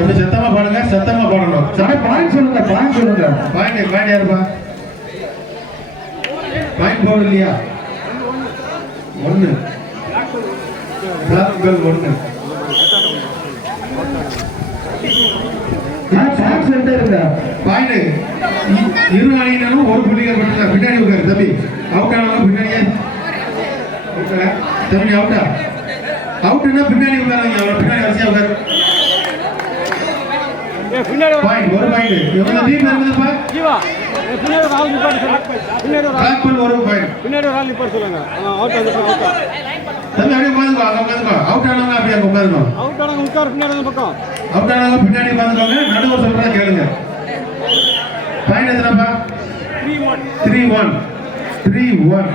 கொஞ்சம் சத்தமா பாடுங்க சத்தமா பாடணும். சார் பாயிண்ட் சொல்லுங்க பாயிண்ட் சொல்லுங்க. பாயிண்ட் பாயிண்ட் யாருப்பா? பாயிண்ட் போர்டு இல்லையா ஒன்று பிளாக் பெல் ஒன்று இரு அணியினரும் ஒரு புள்ளிகள் மட்டும்தான் பின்னாடி உட்காரு தம்பி. அவுட் ஆனவங்க பின்னாடியே? தம்பி அவுட்டா அவுட்னா பின்னாடி உட்காருங்க. பின்னாடி வரிசையா உட்காரு. பாயிண்ட் ஒரு பாயிண்ட் எவ்வளோ டீம் இருக்குதுப்பா ஜீவா பின்னாடி ஒரு ஆள் நிப்பாட்டு சொல்லு பின்னாடி ஒரு ஆள் பெல் ஒரு பாயிண்ட் பின்னாடி ஒரு ஆள் நிப்பாட்டு சொல்லுங்க. அவுட் வந்து அவுட் தம்பி அப்படியே உட்காந்துக்கோ அங்கே உட்காந்துக்கோ அவுட் ஆனவங்க அப்படியே அங்கே உட்காந்துக்கோ அவுட் ஆனவங்க உட்கார் பின்னாடி அந்த பக்கம். அவுட் ஆனவங்க பின்னாடி உட்காந்துக்கோங்க நடுவர் சொல்றத கேளுங்க. பாயிண்ட் எத்தனைப்பா? த்ரீ ஒன் த்ரீ ஒன்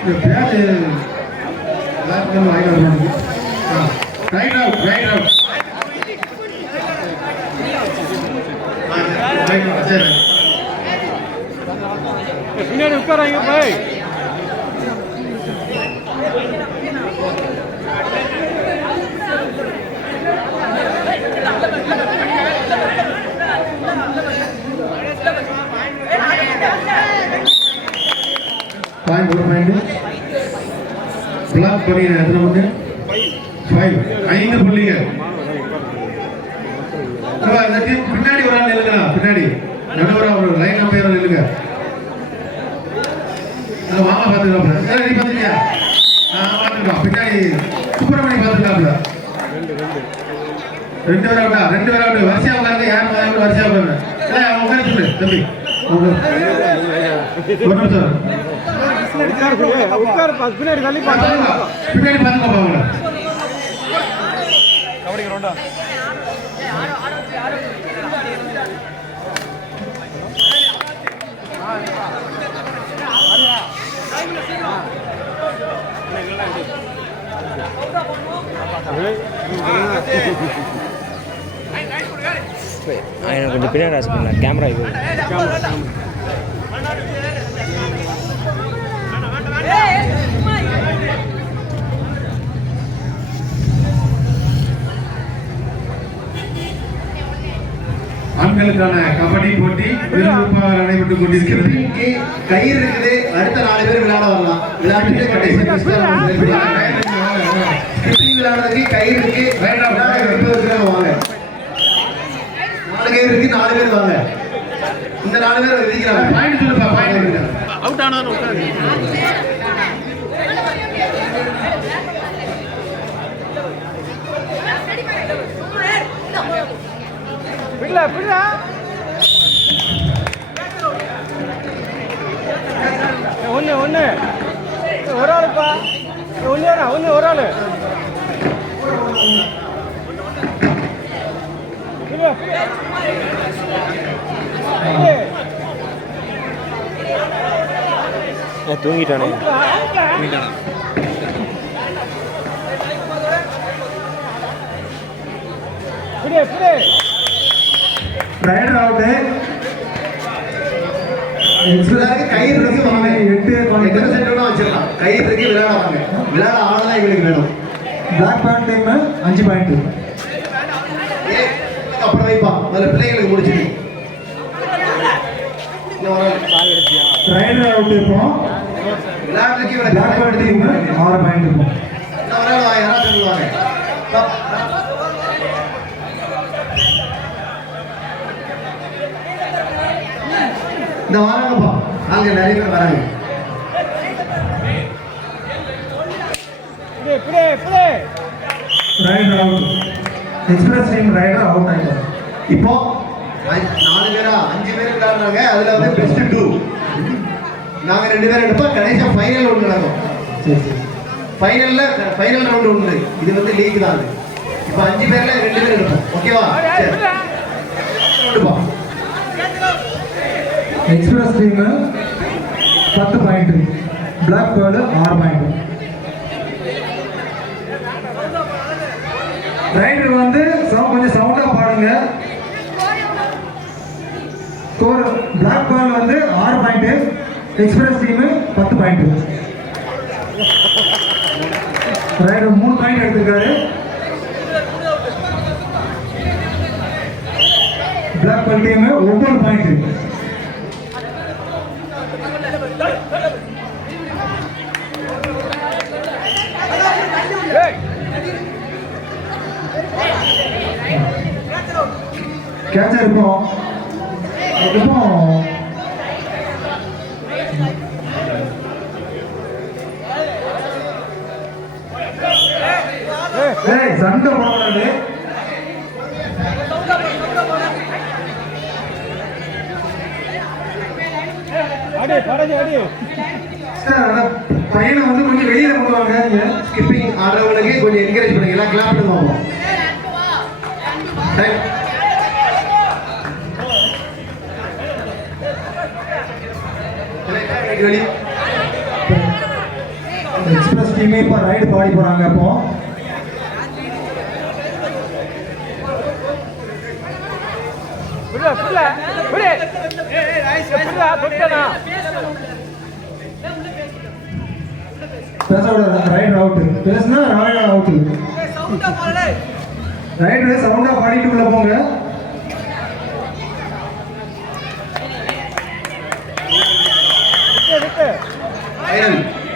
இந்த பேரு எல்லாருக்கும் வாங்கி வரணும் ரைட் அவுட் ரைட் அவுட் சரி பின்னாடி உட்காராங்க போய் பாயிண்ட் ஒரு பாயிண்ட் பிளாக் பண்ணி எத்தனை வந்து ஃபைவ் ஐந்து புள்ளிங்க அப்ப டீம் பின்னாடி ஒரு ஆள் நில்லுங்க பின்னாடி. நடுவரா ஒரு லைன் பேர் நிலுங்க உங்க மாமா நீ பார்த்துருக்கியா? பார்த்துருக்கான் பின்னாடி சுப்பிரமணி பார்த்துருக்காப்ல ரெண்டு பேரும் விட்டா ரெண்டு பேரும் விட்டு வரிசையா உட்காருங்க. யார் மாதிரி வரிசையா உட்காருங்க? இல்லை அவன் உட்கார சொல்லு தம்பி. ஒரு நிமிஷம். பின்னாடி பாத்துக்கோப்பா அவங்கள கபடி கிரௌண்டா கொஞ்சம் பின்னாடி கேமரா இது ஆண்களுக்கான கபடி போட்டி விறுவிறுப்பாக நடைபெற்றுக் கொண்டிருக்கிறது. இங்கே கயிறு இருக்குது. அடுத்த நாலு பேர் விளையாட வரலாம். ஸ்கிப்பிங் விளையாடுறதுக்கு கயிறு இருக்கு. வேண்டாம். வாங்க. நாலு கயிறு இருக்கு. நாலு பேர் வாங்க. இந்த நாலு பேர் விதிக்கிறாங்க. பாயிண்ட் சொல்லுப்பா பாயிண்ட் அவுட் ஆனவன் பிள்ளை பிள்ளை ஒன்று ஒன்று ஒரு ஆளுப்பா. ஒன்று ஒன்று ஒரு ஆள். தூங்கிட்டானே. பிடி பிடி அவுட் எல்லாருக்கும் கயிறு இருக்கு வாங்க. எட்டு எத்தனை வேணா வச்சிடலாம். கயிறு இருக்கு விளையாட வாங்க. விளையாட ஆளுதான் எங்களுக்கு வேணும். பிளாக் பேண்ட் டைம் அஞ்சு பாயிண்ட் அப்புறம் வைப்பா. முதல்ல பிள்ளைங்களுக்கு முடிச்சுட்டு இன்னும் வர ரைடர் அவுட் இருப்போம் விளையாடுறதுக்கு பிளாக் பேண்ட் டீம் இவனுக்கு ஆறு பாயிண்ட் இருக்கும் இன்னும் விளையாடுவா யாராவது சொல்லுவாங்க வா. இந்த வராங்கப்பா ஆளுங்க நிறைய பேர் வராங்க பிடி பிடி பிடி raider out express team raider out ஆயிட்டார் இப்போ அஞ்சு- நாலு பேரா அஞ்சு பேர் விளையாடுறாங்க அதுல வந்து பெஸ்ட் டூ நாங்க ரெண்டு பேரும் எடுப்போம் கடைசியா ஃபைனல் ஒன்று நடக்கும். சரி சரி. ஃபைனல்ல ஃபைனல் ரவுண்ட் ஒன்று இது வந்து லீக் தான் அது. இப்போ அஞ்சு பேர்ல ரெண்டு பேர் எடுப்போம். ஓகேவா சரி. எடுப்பா எக்ஸ்பிரஸ் டீம் பத்து பாயிண்ட் பிளாக் பேர்டு ஆறு பாயிண்ட் ரைடர் வந்து கொஞ்சம் சவுண்டா பாடுங்க ஸ்கோர் பிளாக் பேர்டு வந்து ஆறு பாயிண்ட் எக்ஸ்பிரஸ் டீமு பத்து பாயிண்ட் ரைடர் மூணு பாயிண்ட் எடுத்திருக்காரு. பிளாக் பெல் டீம் ஒவ்வொரு பாயிண்ட் கேட்சா கேட்சர் இருக்கும் இப்போ சண்டை அந்த பையனை வந்து கொஞ்சம் வெளியில கொண்டு வாங்க. ஸ்கிப்பிங் ஆடுறவங்களுக்கு கொஞ்சம் என்கரேஜ் பண்ணுங்க எல்லாம் கிளாப். வெளியே, வெளியே. எக்ஸ்பிரஸ் டீமே இப்போ ரைடு பாடி போறாங்க அப்போ விடு. விடுடா விட்டனா பேச ரைடு அவுட் பேசுனா ராயல் அவுட் ரைடு சவுண்டா பாடிட்டு உள்ள போங்க.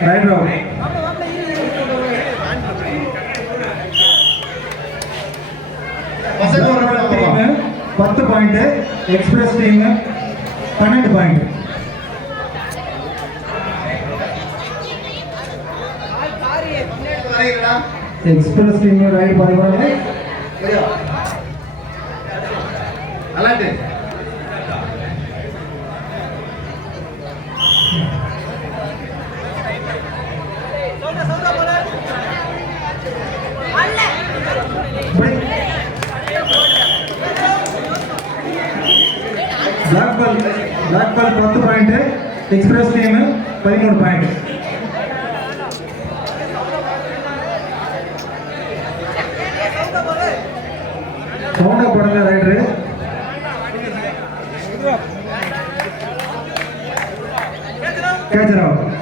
ரைடு அவுட் பசங்க ஒரு round டீம் பார்ப்போம். பத்து பாயிண்ட் எக்ஸ்பிரஸ் டீம் பன்னெண்டு பாயிண்ட் எக்ஸ்பிரஸ் டீம் ரைடு பாருங்க போறாங்க. அலாட்டு. பிளாக் பால் பிளாக் பால் பத்து பாயிண்ட் எக்ஸ்பிரஸ் டீம் பதிமூணு பாயிண்ட் சவுண்டா போடுங்க ரைடரு கேச்சர் அவுட்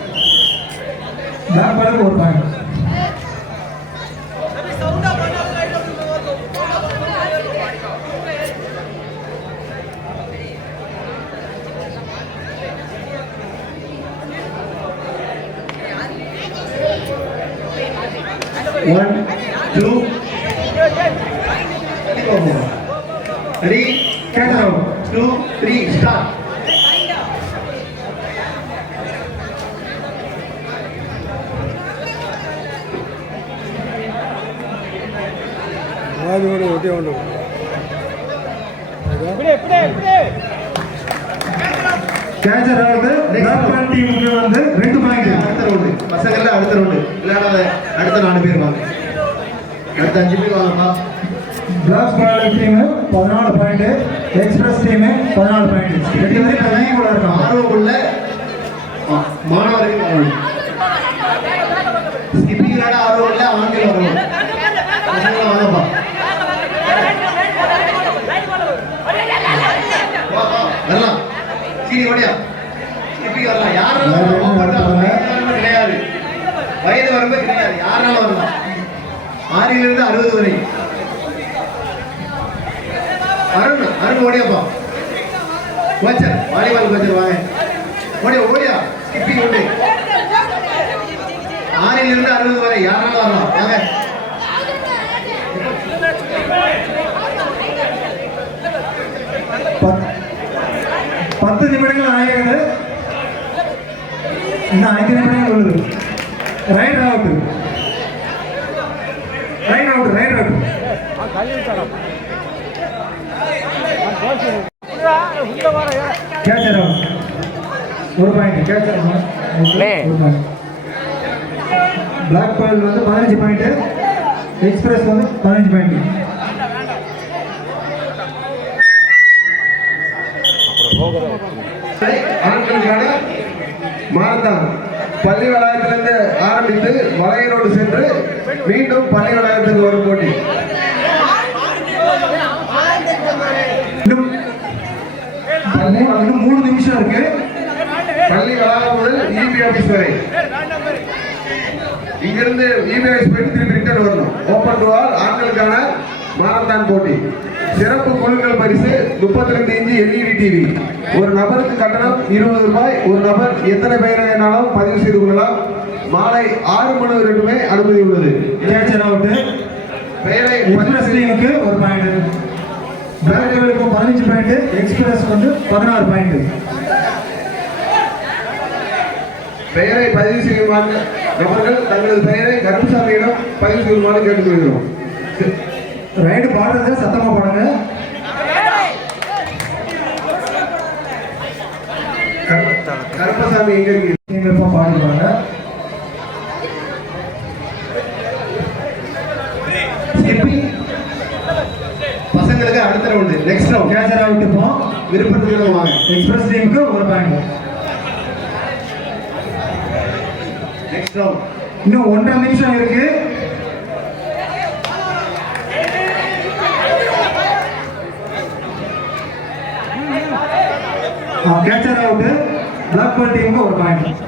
பிளாக் பாலுக்கு ஒரு point one two three, start. விடு விடு விடு கேச்சர் அவுட் பிளாக் பால் டீமுக்கு வந்து ரெண்டு பாயிண்ட் அடுத்த ரவுண்டு பசங்கள்ல அடுத்த ரவுண்டு அடுத்த நாலு பேர் வாங்க. அடுத்த அஞ்சு பேர் வாங்கப்பா. பிளாக் பால் டீம் பதினாலு பாயிண்ட் எக்ஸ்பிரஸ் டீம் பதினாலு பாயிண்ட் ரெண்டு பேரும் கூட இருக்காங்க ஆர்வம் உள்ள மாணவர்கள் வரணும் ஸ்கிப்பிங் விளையாட ஆர்வம் உள்ள ஆண்கள் வரணும் பசங்களை வாங்கப்பா வா, வா, வரலாம் சீனி ஓடியா ஸ்கிப்பிங் வரலாம் யாரும் வரலாம் வயது வரம்பு கிடையாது வயது வரம்பு கிடையாது யாராலும் வரலாம் ஆறிலிருந்து அறுபது வரை அருண் ஓடியாப்பா கோச்சர் வாலிபால் கோச்சர் வாங்க. ஓடியா ஓடியா. ஸ்கிப்பிங் உண்டு ஆறிலிருந்து அறுபது வரை யாராலும் வரலாம்? வாங்க. பத்து நிமிடங்கள் ஆகிறது இன்னும் ஐந்து நிமிடங்கள் உள்ளது. Raid out raid out raid out உள்ள வர கேச்சர் ஒரு பாயிண்ட் பிளாக் பால் வந்து பதினஞ்சு பாயிண்ட் எக்ஸ்பிரஸ் வந்து பதினஞ்சு பாயிண்ட் ஆண்களுக்கான மாரத்தான் பள்ளி வளாகத்திலிருந்து ஆரம்பித்து வளையரோடு சென்று மீண்டும் பள்ளி வளாகத்துக்கு ஒரு போட்டி இன்னும் மூணு- இன்னும் மூணு நிமிஷம் இருக்கு. பள்ளி வளாகம் முதல் இபி ஆபீஸ் வரை. இங்கிருந்து இபி ஆபீஸ் போயிட்டு திரும்பி ரிட்டர்ன் வரணும். ஓப்பன் டு ஆல் ஆண்களுக்கான மாரத்தான் போட்டி. சிறப்பு குழுக்கள் பரிசு முப்பத்தி ரெண்டு இன்ச்சு எல்இடி டிவி ஒரு நபருக்கு கட்டணம் இருபது ரூபாய். ஒரு நபர் எத்தனை பேர் வேணாலும் பதிவு செய்து கொள்ளலாம். மாலை ஆறு மணி வரைக்குமே அனுமதி உள்ளது. கேட்சர் அவுட் பெயரை டீமுக்கு ஒரு பாயிண்ட் பிளாக் பேர்டுக்கு பதினஞ்சு பாயிண்ட் எக்ஸ்பிரஸ் வந்து பதினாறு பாயிண்ட் பெயரை பதிவு செய்யுமாறு நபர்கள் தங்களது பெயரை கருப்புசாமியிடம் பதிவு செய்யுமாறு கேட்டுக்கொள்கிறோம் ரைடு பாடுறத சத்தமா பாடுங்க. கரு- கருப்பசாமி எங்க இருக்கு டீம் இப்போ பாடுறாங்க ஸ்கிப்பிங் அடுத்த round next round catcher out இப்போ விருப்பத்துக்கு வாங்க. எக்ஸ்பிரஸ் டீமுக்கு ஒரு பாயிண்ட் நெக்ஸ்ட் ரவுண்ட் இன்னும் ஒன்றரை நிமிஷம் இருக்கு. கேட்சர் அவுட் பிளாக் பால் டீமுக்கு ஒரு பாயிண்ட்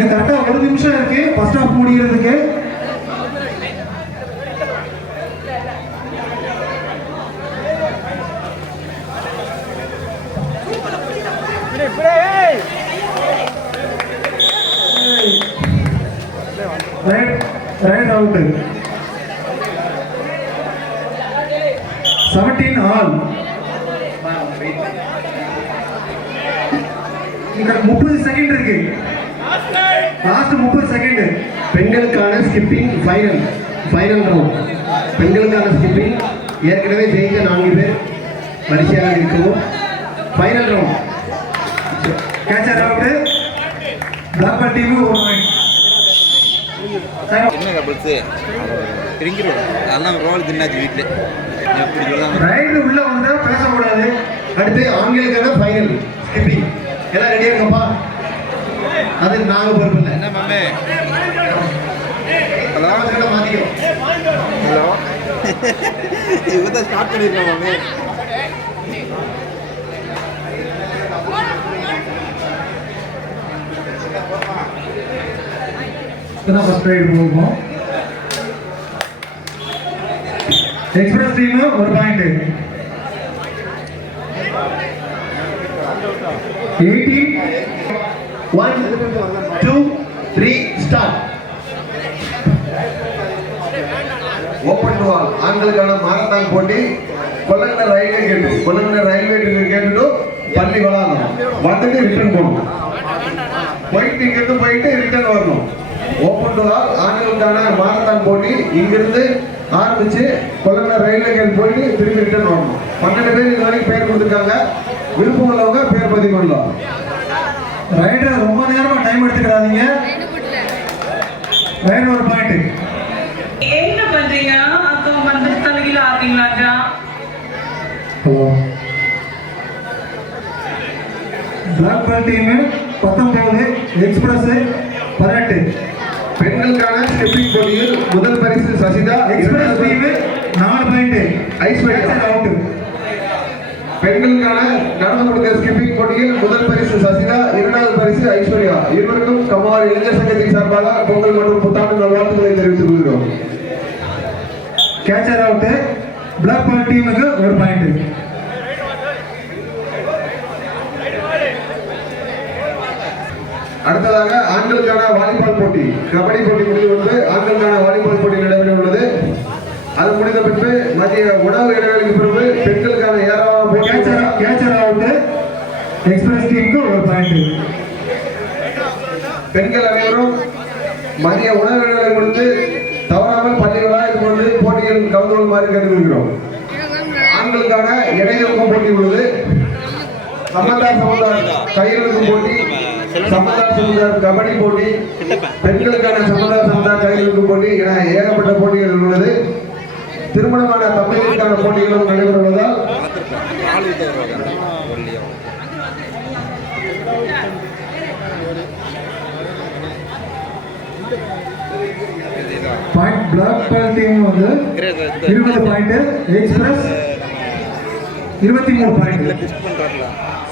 இன்னும் கரெக்டா ஒரு நிமிஷம் இருக்கு. ஃபர்ஸ்ட் ஹாஃப் முடிகிறதுக்கு ரைட் அவுட் செவன்டீன் ஆல் இங்க முப்பது செகண்ட் இருக்கு. லாஸ்ட் முப்பது செகண்ட் பெண்களுக்கான ஸ்கிப்பிங் ஃபைனல் ஃபைனல் ரவுண்ட் பெண்களுக்கான ஸ்கிப்பிங் ஏற்கனவே ஜெயித்த நான்கு பேர் வரிசையாக இருக்கவும். Final round catcher out black team ஒரு உள்ள வந்தா பேசக்கூடாது. அடுத்து ஆண்களுக்கான ஃபைனல் ஸ்கிப்பிங் எல்லாம் ரெடியாக இருக்கப்பா அது நாங்கள் பொறுப்பு இல்லை. என்ன மாமே? ஹலோ? ஹலோ ஸ்டார்ட் பண்ணியிருக்கோம் மாமே. இப்பதான் ஃபர்ஸ்ட் ரைடு போகும். எக்ஸ்பிரஸ் டீம் ஒரு point eighteen one two three start open to all ஆண்களுக்கான மாரத்தான் போட்டி. கொல்லங்கன ரயில்வே கேட்டு கொல்லங்கன ரயில்வே கேட்டுட்டு பள்ளி வளாகம். வந்துட்டு ரிட்டர்ன் போகணும். போயிட்டு இங்கிருந்து போயிட்டு ரிட்டர்ன் வரணும். ஓப்பன் டு ஆல் ஆண்களுக்கான மாரத்தான் போட்டி. இங்கிருந்து ஆரம்பிச்சு கொல்லங்கன ரயில்வே கேட் போயிட்டு திரும்பி ரிட்டர்ன் வரணும். பன்னெண்டு பேர் இது வரைக்கும் பேர் கொடுத்துருக்காங்க. விருப்பம் உள்ளவங்க பேர் பதிவு பண்ணலாம். ரைடர் ரொம்ப நேரமா டைம் எடுத்துக்கிறாதீங்க ரைடர் ஒரு பாயிண்ட் என்ன பண்றீங்க? அக்கா வந்து தலைகீழ ஆப்பீங்களாக்கா ஹலோ பிளாக் பால் டீம் பத்தொன்பது எக்ஸ்பிரஸ் பதினெட்டு. பெண்களுக்கான ஸ்டெப்பிங் போட்டியில் முதல் பரிசு சசிதா எக்ஸ்பிரஸ் டீம் நாலு பாயிண்ட் ஐஸ்வர்யா. அவுட் பெண்களுக்கான நடந்து கொடுக்க ஸ்கிப்பிங் போட்டியில் முதல் பரிசு சசிதா இரண்டாவது பரிசு ஐஸ்வர்யா. இருவருக்கும் கம்மாறு இளைஞர் சங்கத்தின் சார்பாக பொங்கல் மற்றும் புத்தாண்டு நல்வாழ்த்துக்களை தெரிவித்துக் கொள்கிறோம். கேச்சர் அவுட் பிளாக் பால் டீமுக்கு ஒரு பாயிண்ட் அடுத்ததாக ஆண்களுக்கான வாலிபால் போட்டி. கபடி போட்டி முடிவு கொண்டு ஆண்களுக்கான வாலிபால் போட்டி நடைபெற உள்ளது. அது முடிந்த பின்பு மதிய உணவு இடைவெளிக்கு பிறகு பெண்களுக்கான ஏராளமான கேச்சர் போட்டி கேச்சர் அவுட் எக்ஸ்பிரஸ் டீமுக்கு ஒரு பாயிண்ட் பெண்கள் அனைவரும் மதிய உணவு இடைவெளி முடிந்து தவறாமல் பள்ளிகளாக இது கொண்டு போட்டியில் கலந்து கொள்ளுமாறு கேட்டுக்கொள்கிறோம். ஆண்களுக்கான இடையிலுக்கும் போட்டி உள்ளது. சம்பந்தார் சமுதார் கையிலுக்கும் போட்டி சம்பந்தார் சமுதார் கபடி போட்டி பெண்களுக்கான சம்பந்தார் சமுதார் கையிலுக்கும் போட்டி என ஏகப்பட்ட போட்டிகள் உள்ளது. திருமணமான தம்பதிகளுக்கான போட்டிகளும் நடைபெறுவதால் பாயிண்ட் பிளாக் பால் டீம் வந்து இருபது பாயிண்ட் எக்ஸ்பிரஸ் இருபத்தி மூணு பாயிண்ட்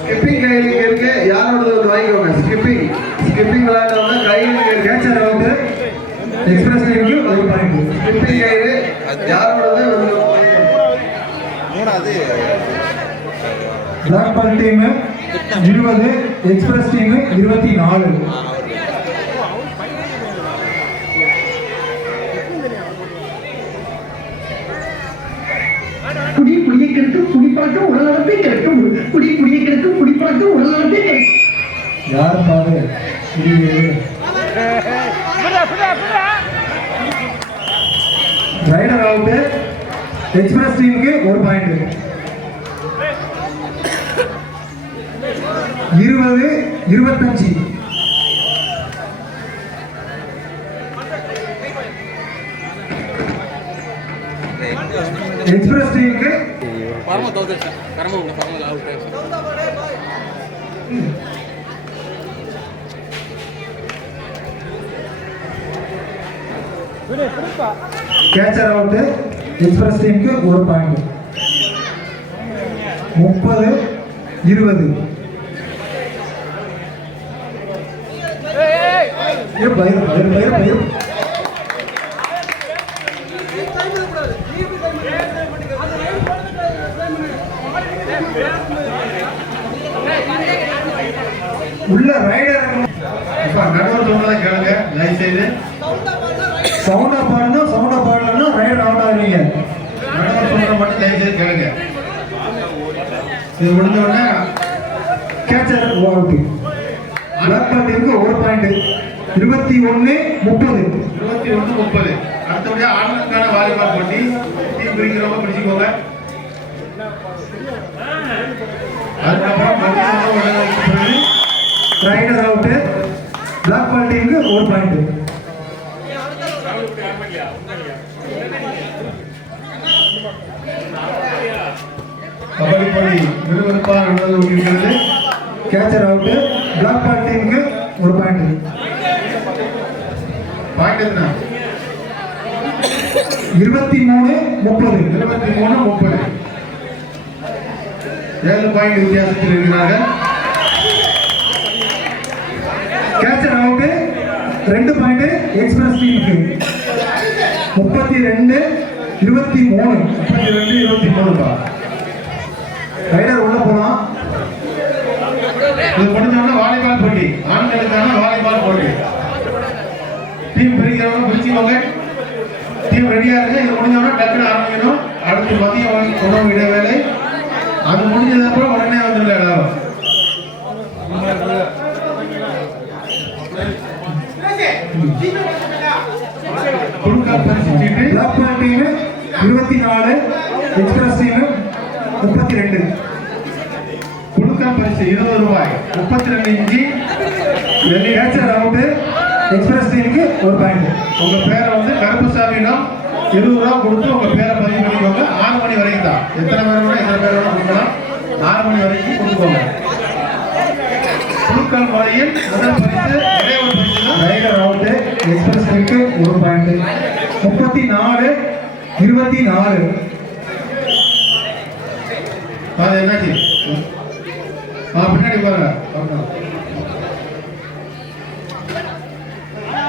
ஸ்கிப்பிங் கையில் இருக்கு. யாரோட வாங்கிக்கோங்க. ஸ்கிப்பிங் ஸ்கிப்பிங் விளையாடுறவங்க கையில் கேட்சர் வந்து எக்ஸ்பிரஸ் இருக்கு. ஒரு பாயிண்ட் ஸ்கிப்பிங் கையில். யாரோடது மூணாவது பிளாக் பால் டீம் இருபது எக்ஸ்பிரஸ் டீம் இருபத்தி நாலு. குடி குடியை கெடுக்கும் குடிப்பாட்டும் உடல்நலத்தை கெடுக்கும். குடி குடியை கெடுக்கும் குடிப்பாட்டும் உடல்நலத்தை கெடுக்கும். யார் பாரு இது ரைடர் அவுட் எக்ஸ்பிரஸ் டீமுக்கு ஒரு பாயிண்ட் இருபது இருபத்தஞ்சு. எக்ஸ்பிரஸ் டீமுக்கு கேச்சர் அவுட் எக்ஸ்பிரஸ் டீமுக்கு ஒரு பாயிண்ட் முப்பது இருபது. உள்ள ரைடர் நடுவர் சொன்னதை கேளுங்க தயவு செய்து சவுண்டா பாடணும் அவுட் ஆவீங்க நடுவர் சொல்ற மட்டும் தயவு செய்து கேளுங்க. இது முடிஞ்ச உடனே கேச்சர் பால் டீமுக்கு ஒரு பாயிண்ட் இருபத்தி ஒன்று முப்பது. இருபத்தி ஒன்று முப்பது. அடுத்தபடியா ஆண்களுக்கான வாலிபால் போட்டி. டீம் பிரிக்கிறவங்க பிடிச்சிக்கோங்க. அதுக்கப்புறம் ரைடர் அவுட் பிளாக் பால் டீமுக்கு ஒரு பாயிண்ட் போட்டி விறுவிறுப்பாக நடந்து கொண்டிருக்கிறது கேச்சர் அவுட் பிளாக் பால் டீமுக்கு ஒரு பாயிண்ட் பாயிண்ட் என்ன இருபத்தி மூணு முப்பது. இருபத்தி மூணு முப்பது. ஏழு பாயிண்ட் வித்தியாசத்தில் இருக்கிறார்கள். கேச்சர் அவுட் ரெண்டு பாயிண்ட் எக்ஸ்பிரஸ் டீமுக்கு முப்பத்தி ரெண்டு இருபத்தி மூணு. முப்பத்தி ரெண்டு இருபத்தி மூணு பா ரைடர் உள்ள போலாம். இது முடிஞ்சோடனே வாலிபால் போட்டி. ஆண்களுக்கான வாலிபால் போட்டி. டீம் பிரிக்கிறவங்க பிரிச்சுக்கோங்க. டீம் ரெடியா இருக்கு இது முடிஞ்சோடனே டக்குனு ஆரம்பிக்கணும். அடுத்து மதிய உணவு- இடைவேளை. அது முடிஞ்சதுக்கப்புறம் உடனே வந்துருங்க எல்லாரும். இருபத்தி நாலு எக்ஸ்பிரஸ் முப்பத்தி ரெண்டு. பரிசு இருபது ரூபாய். முப்பத்தி ரெண்டு இன்ச்சி நேச்சர் ரவுண்டு எக்ஸ்பிரஸ் டீனுக்கு ஒரு பாயிண்ட் உங்க பேரை வந்து கருப்பசாமியிடம் இருபது ரூபா கொடுத்து உங்க பேரை பதிவு பண்ணிக்கோங்க. ஆறு மணி வரைக்கும் தான். எத்தனை பேர் கூட எத்தனை பேர் வேணா கொடுக்கலாம். ஆறு மணி வரைக்கும் கொடுத்துக்கோங்க. குழுக்கள் முறையில் முதல் பரிசு ஒரே பரிசு ரைடர் அவுட் எக்ஸ்பிரஸ் டீனுக்கு ஒரு பாயிண்ட் முப்பத்தி நாலு இருபத்தி நாலு. அது என்னாச்சு? பின்னாடி பாருங்க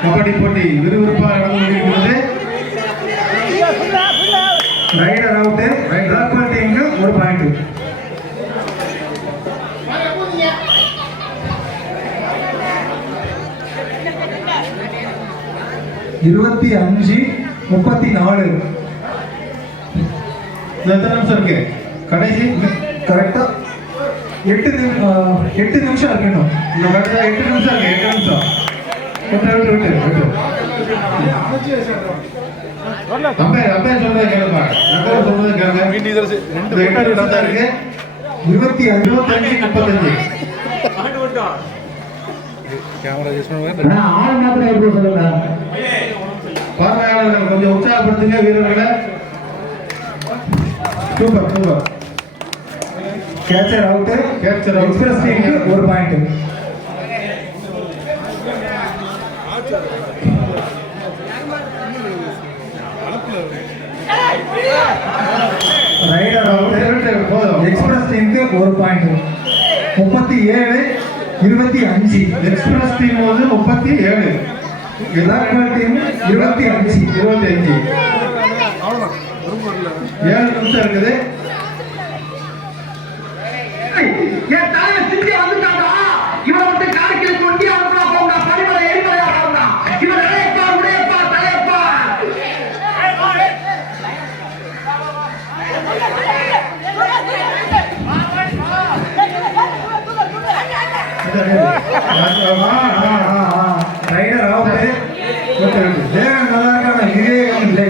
கபடி போட்டி விறுவிறுப்பாக நடந்து கொண்டிருக்கிறது. ரைடர் அவுட் பிளாக் பால் டீமுக்கு ஒரு பாயிண்ட் இருபத்தி அஞ்சு முப்பத்தி நாலு. எத்தனை நிமிஷம் இருக்கு? கடைசி? கரெக்டா எட்டு எட்டு நிமிஷம் இருக்கணும் இந்த கடைசி எட்டு நிமிஷம் இருக்கு எட்டு நிமிஷம். விட்டு விட்டு விட்டு விட்டு. அம்பேர் அம்பேர் சொல்றதை கேளுப்பா. அம்பேர் சொல்றதை கேளுங்க. இருக்கு. இருபத்தி இருபத்தஞ்சு முப்பத்தஞ்சு. அண்ணா, ஆள் மாத்திரம் எப்படி சொல்லுங்க? பார்வையாளர்கள் கொஞ்சம் உற்சாகப்படுத்துங்க வீரர்களை. Super super. Catcher out out. Express டீமுக்கு ஒரு பாயிண்ட் ரைடர் அவுட் போதும் எக்ஸ்பிரஸ் டீமுக்கு ஒரு பாயிண்ட் முப்பத்தி ஏழு இருபத்தி அஞ்சு. எக்ஸ்பிரஸ் டீம் வந்து முப்பத்தி ஏழு. பால் டீம் இருபத்தி அஞ்சு இருபத்தி அஞ்சு. ஏழு நிமிஷம் இருக்குது. ரைடர் அவுட் வேகம் நல்லா இருக்கான விவேகம் இல்லை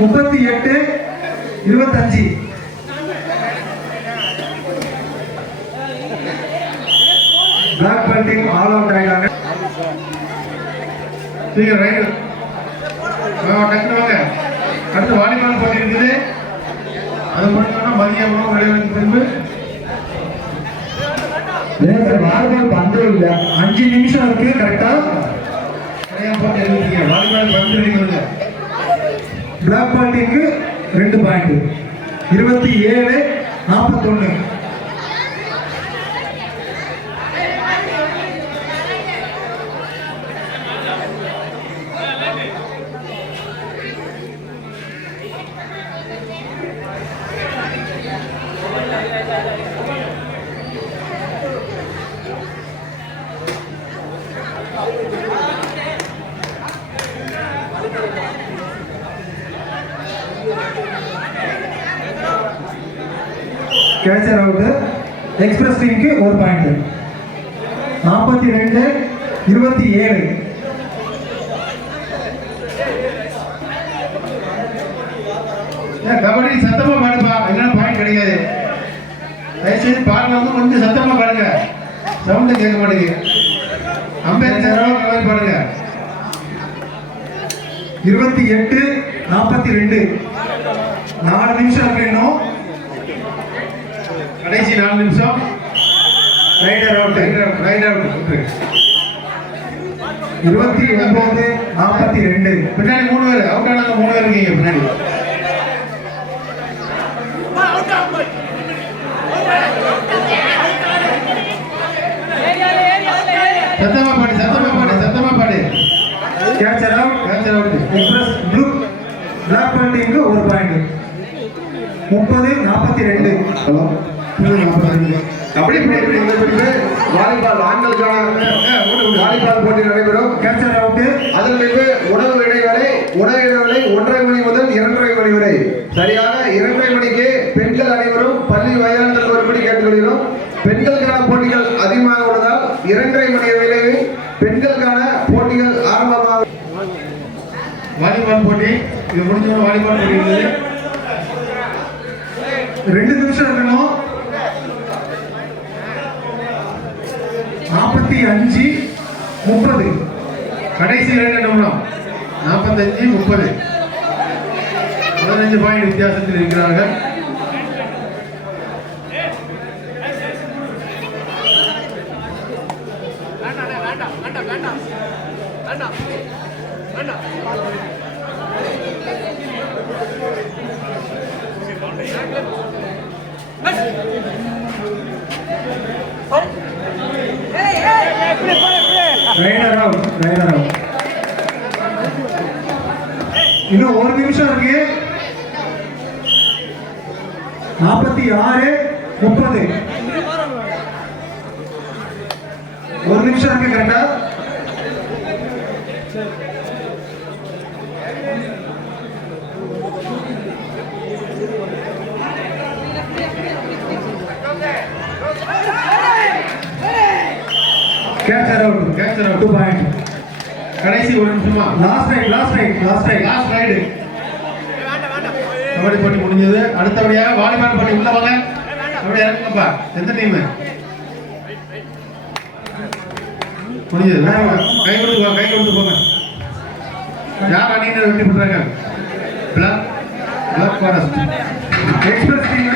முப்பத்தி எட்டு இருபத்தஞ்சு. Black ball team all out ஆயிட்டாங்க சீக்கிரம் ஆ டக்குனு வாங்க அடுத்து வாலிபால் போட்டி இருக்குது அது முடிஞ்சோன்னா மதியம் உணவு விளையாடுறதுக்கு பின்பு வாலிபால் பந்து இல்ல அஞ்சு நிமிஷம் இருக்கு கரெக்டா விளையாட்டு போட்டி இருக்கீங்க வாலிபால் பந்து அடிக்கிறது பிளாக் பால் ரெண்டு பாயிண்ட் இருபத்தி ஏழு நாற்பத்தொன்னு கேச்சர் அவுட்டு எக்ஸ்பிரஸ் டீமுக்கு ஒரு பாயிண்ட் நாற்பத்தி ரெண்டு இருபத்தி ஏழு. ஏன் கபடி சத்தமா பாடுப்பா. இல்லைன்னா பாயிண்ட் கிடைக்காது தயவுசெய்து பாடலாம் கொஞ்சம் சத்தமா பாடுங்க. சவுண்டு கேட்க மாட்டேங்குது. அம்பேத்கர் மாதிரி பாடுங்க. இருபத்தி எட்டு நாற்பத்தி ரெண்டு. நாலு நிமிஷம் இருக்கு இன்னும். கடைசி நாலு நிமிஷம். ரைடர் அவுட் ரைட் அவுட் இருபத்தி ஒன்பது நாற்பத்தி ரெண்டு. பின்னாடி மூணு பேர். அவுட் ஆனாங்க மூணு பேர் இருக்கீங்க பின்னாடி சத்தமா பாடு சத்தமா பாடு சத்தமா பாடு catcher out cancel out express blue black ball டீமுக்கு ஒரு பாயிண்ட் முப்பது நாற்பத்தி ரெண்டு. ஹலோ. கபடி கபடி போட்டி நடைபெற்று வாலிபால் ஆண்களுக்கான வாலிபால் போட்டி நடைபெறும். கேச்சர் அவுட் அதன் பின்பு உணவு இடைவேளை உணவு இடைவேளை ஒன்றரை மணி முதல் இரண்டரை மணி வரை. சரியாக இரண்டரை மணிக்கு பெண்கள் அனைவரும் பள்ளி வயதானத்தில் ஒருபடி கேட்டுக்கொள்கிறோம். பெண்களுக்கான போட்டிகள் அதிகமாக உள்ளதால் இரண்டரை மணி வேளையில் பெண்களுக்கான போட்டிகள் ஆரம்பமாக வாலிபால் போட்டி. இது முடிஞ்சவங்க வாலிபால் போட்டி இருக்குது. ரெண்டு நிமிஷம் இருக்கணும். நாற்பத்தி அஞ்சு முப்பது. கடைசி இரண்டு நிமிடம். நாற்பத்தஞ்சு முப்பது. பதினஞ்சு பாயிண்ட் வித்தியாசத்தில் இருக்கிறார்கள். ரைடர் அவுட் ரைடர் அவுட் இன்னும் ஒரு நிமிஷம் இருக்கு. நாற்பத்தி ஆறு முப்பது. ஒரு நிமிஷம் இருக்கு கரெக்டா catcher out Catcher out. Two point கடைசி ஒரு நிமிஷமா. Last raid last raid last raid last raid kabaddi போட்டி முடிஞ்சது. அடுத்தபடியாக வாலிபால் போட்டி உள்ள வாங்க. அப்படியே இறங்குங்கப்பா. எந்த டீம் முடிஞ்சது. வேற. கை கொடுத்து போங்க கை கொடுத்து போங்க. யார் அணியினர் வெற்றி பெற்றாங்க black black forest express team